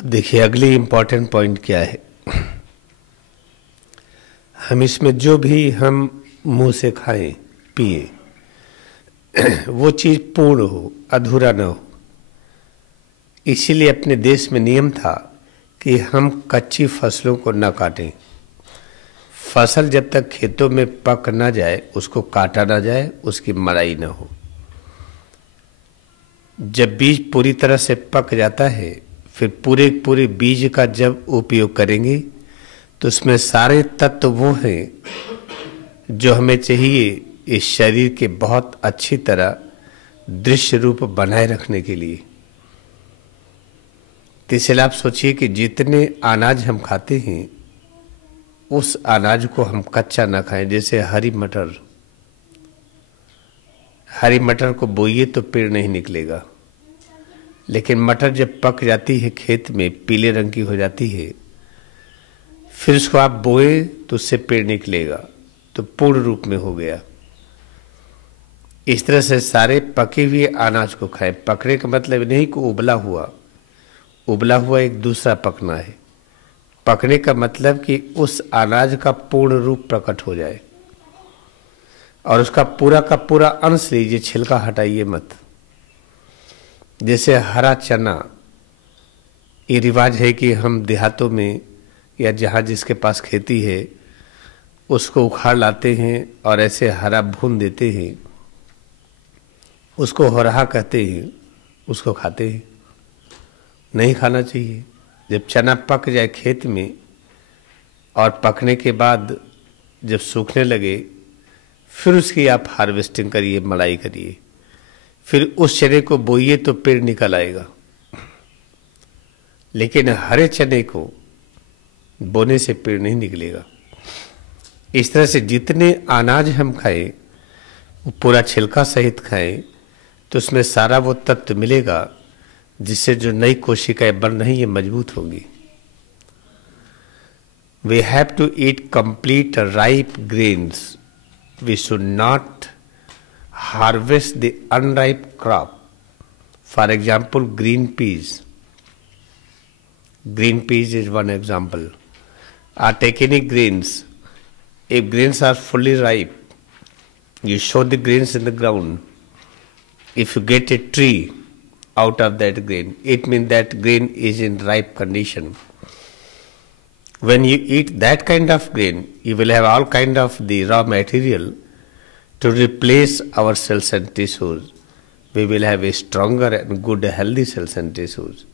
अब देखिए अगली इम्पॉर्टेंट पॉइंट क्या है। हम इसमें जो भी हम मुंह से खाएं पिए वो चीज पूर्ण हो, अधूरा न हो। इसीलिए अपने देश में नियम था कि हम कच्ची फसलों को न काटें। फसल जब तक खेतों में पक ना जाए उसको काटा ना जाए, उसकी मड़ाई न हो। जब बीज पूरी तरह से पक जाता है फिर पूरे बीज का जब उपयोग करेंगे तो उसमें सारे तत्व वो हैं जो हमें चाहिए इस शरीर के बहुत अच्छी तरह दृश्य रूप बनाए रखने के लिए। तो इसलिए आप सोचिए कि जितने अनाज हम खाते हैं उस अनाज को हम कच्चा ना खाएं। जैसे हरी मटर को बोइए तो पेड़ नहीं निकलेगा, लेकिन मटर जब पक जाती है खेत में पीले रंग की हो जाती है फिर उसको आप बोए तो उससे पेड़ निकलेगा, तो पूर्ण रूप में हो गया। इस तरह से सारे पके हुए अनाज को खाएं। पकने का मतलब नहीं कि उबला हुआ एक दूसरा पकना है। पकने का मतलब कि उस अनाज का पूर्ण रूप प्रकट हो जाए और उसका पूरा का पूरा अंश लीजिए, छिलका हटाइए मत। जैसे हरा चना, ये रिवाज है कि हम देहातों में या जहाँ जिसके पास खेती है उसको उखाड़ लाते हैं और ऐसे हरा भून देते हैं, उसको होरहा कहते हैं, उसको खाते हैं। नहीं खाना चाहिए। जब चना पक जाए खेत में और पकने के बाद जब सूखने लगे फिर उसकी आप हार्वेस्टिंग करिए, मड़ाई करिए, फिर उस चने को बोइए तो पेड़ निकल आएगा। लेकिन हरे चने को बोने से पेड़ नहीं निकलेगा। इस तरह से जितने अनाज हम खाएं वो पूरा छिलका सहित खाएं तो उसमें सारा वो तत्व मिलेगा जिससे जो नई कोशिकाएं बन रही है मजबूत होंगी। We have to eat complete ripe grains. We should not harvest the unripe crop. For example, green peas. Green peas is one example. Or take any grains. If grains are fully ripe, you sow the grains in the ground. If you get a tree out of that grain, it means that grain is in ripe condition. When you eat that kind of grain, you will have all kind of the raw material to replace our cells and tissues. We will have a stronger and good healthy cells and tissues.